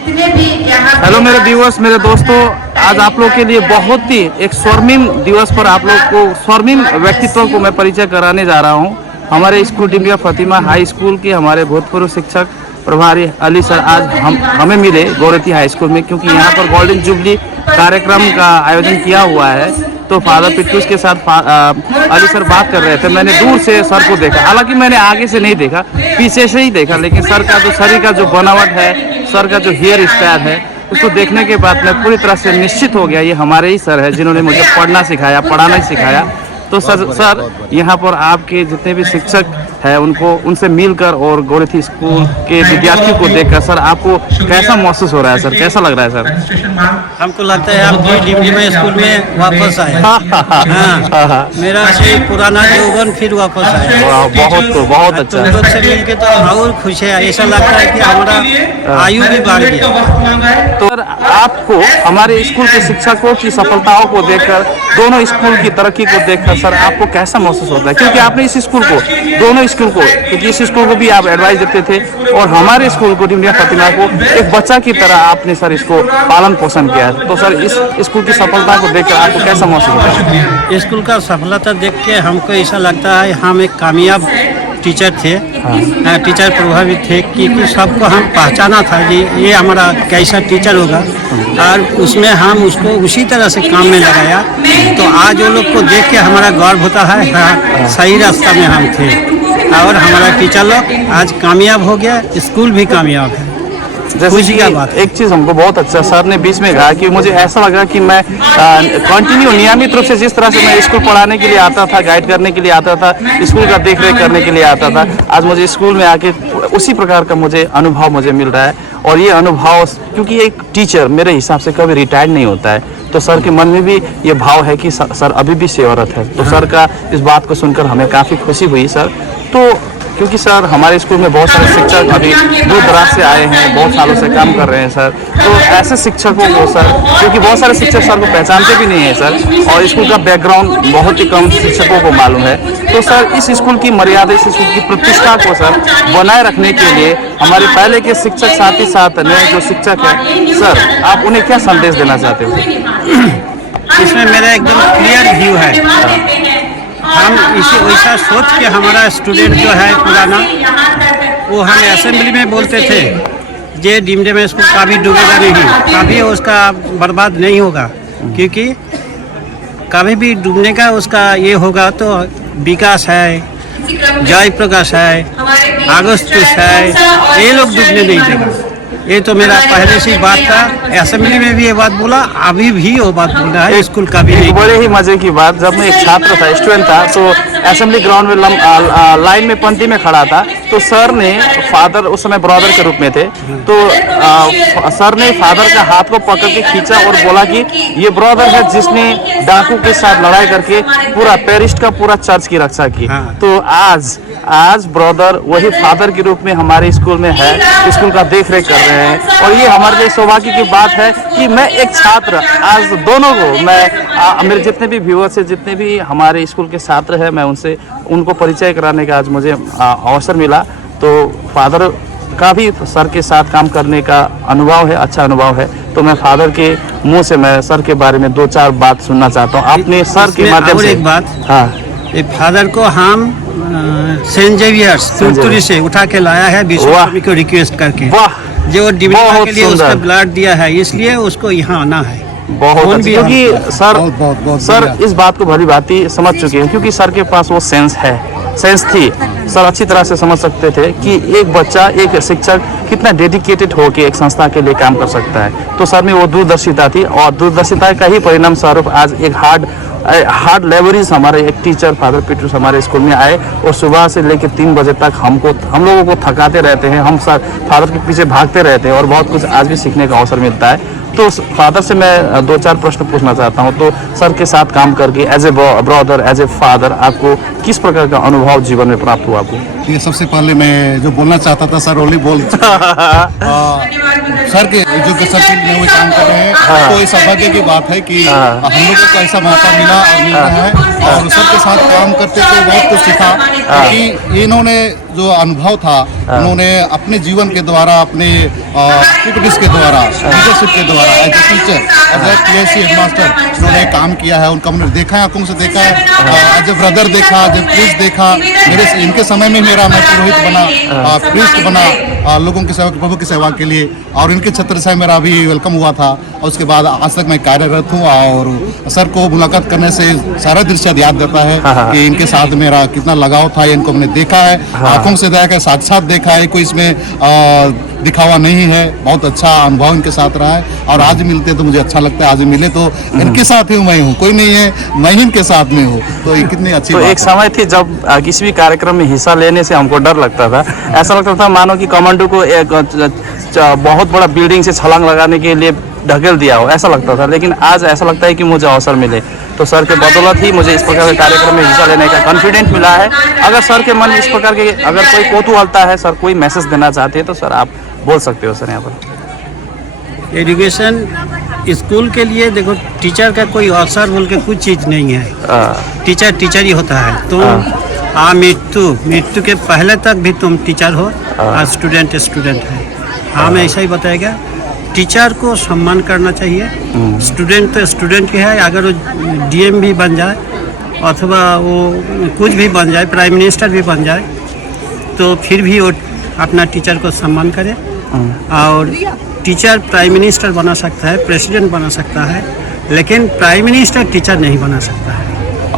Hello मेरे viewers, मेरे दोस्तों, आज आप लोग के लिए बहुत ही एक स्वर्णिम दिवस पर आप लोग को स्वर्णिम व्यक्तित्व को मैं परिचय कराने जा रहा हूं। हमारे स्कूल डिमरिया फतिमा हाई स्कूल के हमारे भूतपूर्व शिक्षक प्रभारी अली सर आज हमें मिले गोरती हाई स्कूल में, क्योंकि यहाँ पर गोल्डन जुबली कार्यक्रम का आयोजन किया हुआ है। तो फादर पिट्टूस के साथ अली सर बात कर रहे थे। मैंने दूर से सर को देखा, हालांकि मैंने आगे से नहीं देखा, पीछे से ही देखा, लेकिन सर का जो शरीर का जो बनावट है, सर का जो हेयर स्टाइल है, उसको देखने के बाद मैं पूरी तरह से निश्चित हो गया ये हमारे ही सर है जिन्होंने मुझे पढ़ना सिखाया, पढ़ाना सिखाया। तो सर यहाँ पर आपके जितने भी शिक्षक हैं उनको उनसे मिलकर और गोरथी स्कूल के विद्यार्थियों को देखकर सर आपको कैसा महसूस हो रहा है सर, कैसा लग रहा है सर? हमको लगता है हम डिमरिया स्कूल में वापस आए। हाँ, मेरा से पुराना यौवन फिर वापस आया। बहुत अच्छा। तुम लोग से मिलके तो और खुश है, ऐसा लगता है कि हमारा आयु भी बढ़ गया। तो सर आपको हमारे स्कूल के शिक्षकों की सफलताओं को देखकर, दोनों स्कूल की तरक्की को देखकर सर आपको कैसा महसूस होता है? क्योंकि आपने इस स्कूल को, दोनों स्कूल को, क्योंकि इस स्कूल को भी आप एडवाइस देते थे और हमारे स्कूल को डिमरिया फतिमा को एक बच्चा की तरह आपने सर इसको पालन पोषण किया है। तो सर इस स्कूल की सफलता को देखकर आपको कैसा महसूस होता है? स्कूल का सफलता देख के हमको ऐसा लगता है हम एक कामयाब टीचर थे। हाँ। टीचर प्रभावित थे क्योंकि सबको हम पहचाना था कि ये हमारा कैसा टीचर होगा, और उसमें हम उसको उसी तरह से काम में लगाया। तो आज वो लोग को देख के हमारा गर्व होता है, हाँ, सही रास्ता में हम थे और हमारा टीचर लोग आज कामयाब हो गया, स्कूल भी कामयाब है। जैसे कि एक चीज़ हमको बहुत अच्छा सर ने बीच में कहा कि मुझे ऐसा लगा कि मैं कंटिन्यू नियमित रूप से जिस तरह से मैं स्कूल पढ़ाने के लिए आता था, गाइड करने के लिए आता था, स्कूल का देख रेख करने के लिए आता था, आज मुझे स्कूल में आके उसी प्रकार का मुझे अनुभव मुझे मिल रहा है। और ये अनुभव, क्योंकि एक टीचर मेरे हिसाब से कभी रिटायर्ड नहीं होता है, तो सर के मन में भी ये भाव है कि सर अभी भी सेवारत है। तो सर का इस बात को सुनकर हमें काफ़ी खुशी हुई सर। तो क्योंकि सर हमारे स्कूल में बहुत सारे शिक्षक अभी दूर दराज से आए हैं, बहुत सालों से काम कर रहे हैं सर। तो ऐसे शिक्षकों को सर, क्योंकि बहुत सारे शिक्षक सर को पहचानते भी नहीं है सर, और स्कूल का बैकग्राउंड बहुत ही कम शिक्षकों को मालूम है। तो सर इस स्कूल की मर्यादा, इस स्कूल की प्रतिष्ठा को सर बनाए रखने के लिए हमारे पहले के शिक्षक साथ ही साथ नए जो शिक्षक हैं सर, आप उन्हें क्या संदेश देना चाहते हो? इसमें मेरा एकदम क्लियर व्यू है। हम इसे वैसा सोच के हमारा स्टूडेंट जो है पुराना, वो हम असेंबली में बोलते थे जे डिमरिया स्कूल कभी डूबेगा नहीं, कभी उसका बर्बाद नहीं होगा, क्योंकि कभी भी डूबने का उसका ये होगा तो विकास है, जय प्रकाश है, अगस्तुस है, ये लोग डूबने नहीं देगा। ये तो मेरा पहले से बात था, असेंबली में भी ये बात बोला, अभी भी वो बात बोल रहा है स्कूल का भी नहीं। बड़े ही मजे की बात, जब मैं एक छात्र था, स्टूडेंट था, तो असेंबली ग्राउंड में लाइन में पंक्ति में खड़ा था, तो सर ने, फादर उस समय ब्रदर के रूप में थे, तो सर ने फादर का हाथ को पकड़ के खींचा और बोला कि ये ब्रदर है जिसने डाकू के साथ लड़ाई करके पूरा पेरिस्ट का पूरा चर्च की रक्षा की। हाँ। तो आज ब्रदर वही फादर के रूप में हमारे स्कूल में है, स्कूल का देख रेख कर रहे हैं। और ये हमारे लिए सौभाग्य की बात है कि मैं एक छात्र, आज दोनों को मैं मेरे जितने भी व्यूअर्स हैं, जितने भी हमारे स्कूल के छात्र हैं, मैं उनको परिचय कराने का आज मुझे अवसर मिला। तो फादर का भी सर के साथ काम करने का अनुभव है, अच्छा अनुभव है। तो मैं फादर के मुँह से मैं सर के बारे में 2-4 बात सुनना चाहता हूँ अपने सर के माध्यम से। एक बात, हाँ, फादर को हम सेंट जेवियर्स तुरतुरी से उठा के लाया है विश्व को रिक्वेस्ट करके। वाह, जो डिमरिया के लिए उसका ब्लड दिया है, इसलिए उसको यहाँ आना है। बहुत अच्छा, क्योंकि सर इस बात को भली भांति समझ चुके हैं, क्योंकि सर के पास वो सेंस थी। सर अच्छी तरह से समझ सकते थे कि एक बच्चा, एक शिक्षक कितना डेडिकेटेड होकर एक संस्था के लिए काम कर सकता है। तो सर में वो दूरदर्शिता थी, और दूरदर्शिता का ही परिणाम स्वरूप आज एक हार्ड लेबरीज हमारे एक टीचर फादर पिट्टूस हमारे स्कूल में आए, और सुबह से लेकर 3 बजे तक हम लोगों को थकाते रहते हैं। हम सर फादर के पीछे भागते रहते हैं और बहुत कुछ आज भी सीखने का अवसर मिलता है। तो फादर से मैं 2-4 प्रश्न पूछना चाहता हूँ। तो सर के साथ काम करके as a brother, as a father, आपको किस प्रकार का अनुभव जीवन में प्राप्त हुआ आपको? ये सबसे पहले मैं जो बोलना चाहता था सर ओनली बोल सर के जो सर के लिए काम कर रहे हैं। तो ये सौभाग्य की बात है कि हम लोगों को ऐसा मौका मिला मिला और मिल रहा है। और सर के साथ काम करते तो बहुत कुछ सीखा, क्योंकि इन्होंने जो अनुभव था उन्होंने अपने जीवन के द्वारा, अपने एक्टिविटीज के द्वारा, लीडरशिप के द्वारा, as a teacher, as a PSC headmaster उन्होंने काम किया है। उनका मैंने देखा है, आंखों से देखा है, एज ए ब्रदर देखा, एज ए प्रीस्ट देखा। मेरे इनके समय में मैं पुरोहित बना, प्रीस्ट बना लोगों की सेवा, प्रभु की सेवा के लिए। और इनके छत्र से मेरा भी वेलकम हुआ था। और उसके बाद आज तक मैं कार्यरत हूँ। और सर को मुलाकात करने से सारा दृश्य याद रहता है कि इनके साथ मेरा कितना लगाव था। इनको मैंने देखा है, आंखों से देखा है, साथ देखा है, कोई इसमें दिखावा नहीं है। बहुत अच्छा अनुभव इनके साथ रहा है। और आज मिलते तो मुझे अच्छा लगता है, आज मिले तो इनके साथ ही मैं हूँ, कोई नहीं है, मैं ही इनके साथ में हूँ। तो ये कितनी अच्छी तो बात एक समय थी जब किसी भी कार्यक्रम में हिस्सा लेने से हमको डर लगता था। ऐसा लगता था मानो कि कमांडो को एक बहुत बड़ा बिल्डिंग से छलांग लगाने के लिए ढकेल दिया हो, ऐसा लगता था। लेकिन आज ऐसा लगता है कि मुझे अवसर मिले तो सर के बदौलत ही मुझे इस प्रकार के कार्यक्रम में हिस्सा लेने का कॉन्फिडेंट मिला है। अगर सर के मन में इस प्रकार के अगर कोई कौतूहलता है, सर कोई मैसेज देना चाहते हैं तो सर आप बोल सकते हो सर यहाँ पर। एजुकेशन स्कूल के लिए देखो, टीचर का कोई अवसर बोल के कुछ चीज़ नहीं है। टीचर ही होता है। तुम मृत्यु के पहले तक भी तुम टीचर हो, और स्टूडेंट है। हमें ऐसा ही बताया गया, टीचर को सम्मान करना चाहिए। स्टूडेंट तो स्टूडेंट ही है। अगर वो DM भी बन जाए अथवा वो कुछ भी बन जाए, प्राइम मिनिस्टर भी बन जाए, तो फिर भी वो अपना टीचर को सम्मान करे। और टीचर प्राइम मिनिस्टर बना सकता है, प्रेसिडेंट बना सकता है, लेकिन प्राइम मिनिस्टर टीचर नहीं बना सकता है।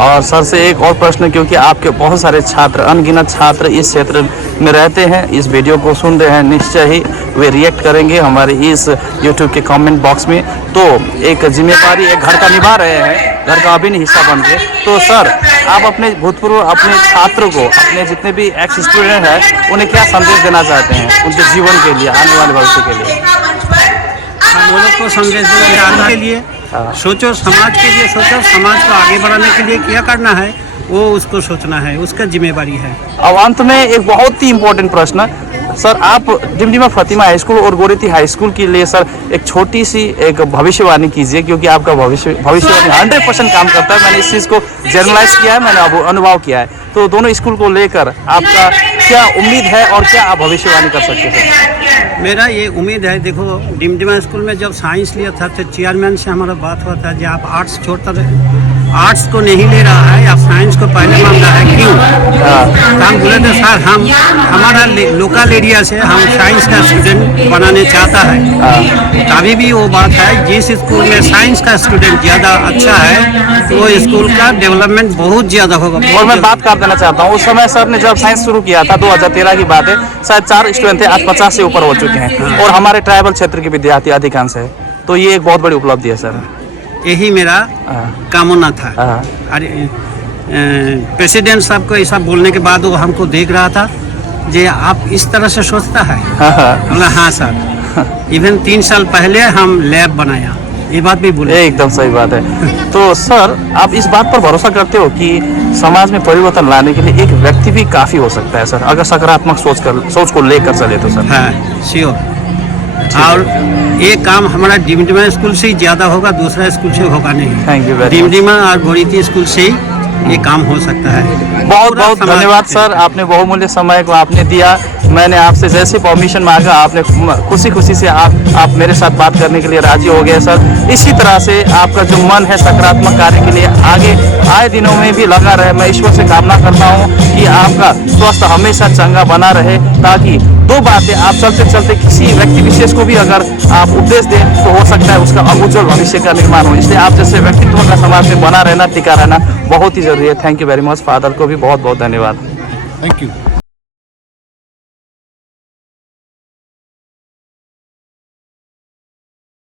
और सर से एक और प्रश्न, क्योंकि आपके बहुत सारे छात्र, अनगिनत छात्र इस क्षेत्र में रहते हैं, इस वीडियो को सुन रहे हैं, निश्चय ही वे रिएक्ट करेंगे हमारे इस YouTube के कमेंट बॉक्स में। तो एक जिम्मेदारी एक घर का निभा रहे हैं, घर का अभिन्न हिस्सा बन के। तो सर आप अपने भूतपूर्व अपने छात्रों को, अपने जितने भी एक्स स्टूडेंट हैं, उन्हें क्या संदेश देना चाहते हैं उनके जीवन के लिए, आने वाले भविष्य के लिए? हम लोग को संदेश देना चाहने के लिए सोचो, समाज के लिए सोचो, समाज को आगे बढ़ाने के लिए क्या करना है वो उसको सोचना है, उसका जिम्मेवारी है। अब अंत में एक बहुत ही इम्पोर्टेंट प्रश्न सर, आप डिमडिमा फातिमा हाई स्कूल और गोरेती हाई स्कूल के लिए सर एक छोटी सी एक भविष्यवाणी कीजिए, क्योंकि आपका भविष्यवाणी 100% काम करता है। मैंने इस चीज़ को जर्नलाइज किया है, मैंने अनुभव किया है। तो दोनों स्कूल को लेकर आपका क्या उम्मीद है और क्या आप भविष्यवाणी कर सकते हैं? मेरा ये उम्मीद है, देखो डिमडिमा स्कूल में जब साइंस लिया था तो चेयरमैन से हमारा बात हुआ था कि आप आर्ट्स छोड़ता रहे, आर्ट्स को नहीं ले रहा है, आप साइंस को पहले मांग रहा है, क्यों? तो हम बोले थे सर हमारा लोकल एरिया से हम साइंस का स्टूडेंट बनाने चाहता है। अभी भी वो बात है, जिस स्कूल में साइंस का स्टूडेंट ज़्यादा अच्छा है तो वो स्कूल का डेवलपमेंट बहुत ज़्यादा होगा। और मैं बात कर देना चाहता हूँ, उस समय सर ने जब साइंस शुरू किया था 2013 की बात है, शायद 4 स्टूडेंट थे, आज 50 से ऊपर हो चुके हैं। और हमारे ट्राइबल क्षेत्र के विद्यार्थी अधिकांश है। तो ये एक बहुत बड़ी उपलब्धि है सर। यही मेरा कामना था। अरे प्रेसिडेंट साहब को ऐसा बोलने के बाद वो हमको देख रहा था जे आप इस तरह से सोचता है। हमने हाँ सर, इवन 3 साल पहले हम लैब बनाया, ये बात भी बोले। एकदम सही बात है। तो सर आप इस बात पर भरोसा करते हो कि समाज में परिवर्तन लाने के लिए एक व्यक्ति भी काफ़ी हो सकता है सर, अगर सकारात्मक सोच को लेकर चले तो सर? हाँ श्योर। और ये काम हमारा डिमडिमा स्कूल से ही ज़्यादा होगा, दूसरा स्कूल से होगा नहीं। Thank you. डिमडिमा और गोरीती स्कूल से ही ये काम हो सकता है। बहुत बहुत धन्यवाद सर, आपने बहुमूल्य समय को आपने दिया। मैंने आपसे जैसे परमिशन मांगा, आपने खुशी से आप मेरे साथ बात करने के लिए राजी हो गए सर। इसी तरह से आपका जो मन है सकारात्मक कार्य के लिए आगे आए दिनों में भी लगा रहे। मैं ईश्वर से कामना करता हूँ कि आपका स्वास्थ्य हमेशा चंगा बना रहे, ताकि 2 बातें आप चलते चलते किसी व्यक्ति विशेष को भी अगर आप उपदेश दें तो हो सकता है उसका उज्जवल भविष्य का निर्माण हो। इसलिए आप जैसे व्यक्तित्व का समाज में बना रहना, टिका रहना बहुत ही जरूरी है। Thank you very much. Father को भी बहुत बहुत धन्यवाद। Thank you.